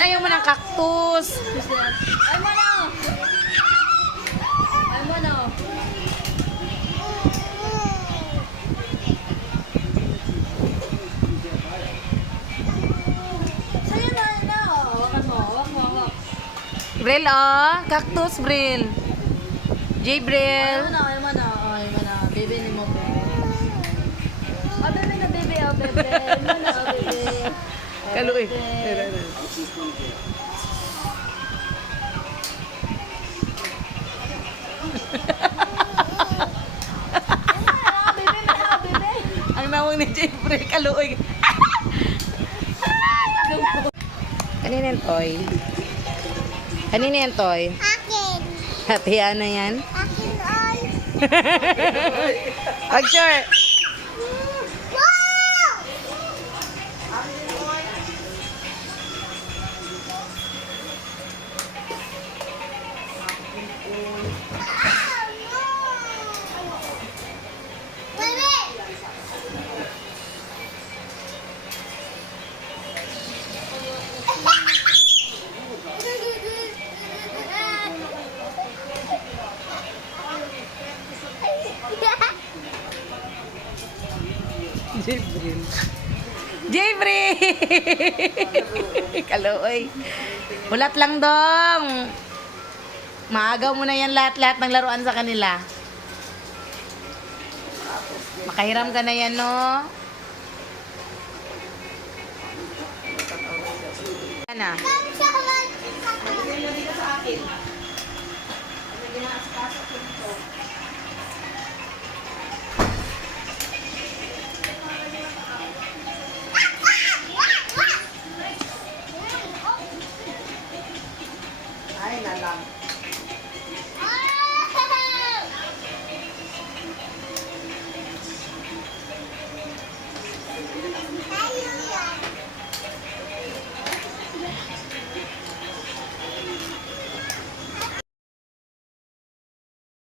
ayaw mo ng cactus? Ay mo na! Ay mo na! Sa'yo na, Hawakan mo, hawak. Bril, oh. Cactus, Bril. J. Bril. Ay mo na. Bebe ni mo, bebe. Oh, bebe na, bebe. Oh, bebe. Ay mo na, bebe. Kaluoy. Ang nawang ni J. Bril, kaluoy. Kanina yan, Toy? Kanina yan, Toy? Akin. Happy na yan? Akin all. Pag sure. Wow! Jibril. Jibril! Kaluoy. Ulat lang dong. Maagaw mo na yan lahat-lahat ng laruan sa kanila. Makahiram ka na yan, no? Ano? Ay, nalang.